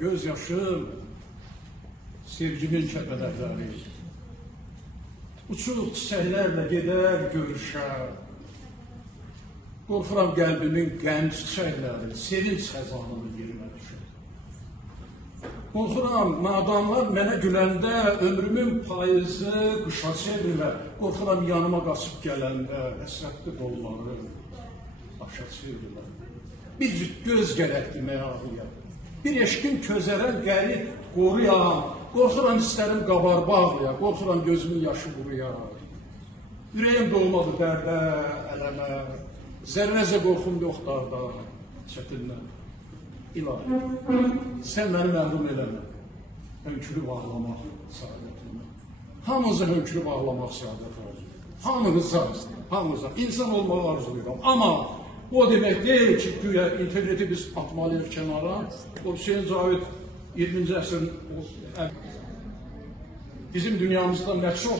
göz yaşım, sevgimin kəpənəkləri. Uçuq çiçəklərlə gedər görüşər. Qorxuram qəlbimin qəm çiçəkləri, sevinç xəzanını yerimə düşər. Qorxuram nadanlar mənə güləndə, ömrümün payızı qışa çevirlər. Qorxuram yanıma qaçıb gələndə, həsrətli qolları başa çevirlər. Bir cüt göz gərəkdir məyalıya, bir eşqin közərən qəri qoruyam. Qorxuram istərim qabar bağlıya, qorxuram gözümün yaşı quruya. Ürəyim dolmadı dərdə, ələmə, zərrəcə qorxum yoxdur da, çətinlər. İlahi, sən məni məhrum eləmə, hönkürüb ağlamaq saadətimə. Hamınıza hönkürüb ağlamaq saadət arzulayıram. Hamınıza, insan olmağı arzulayıram. Amma o demək deyil ki, güya interneti biz atmalıyıq kənara. O Hüseyin Cavid 20-ci əsrin bizim dünyamızda məşhur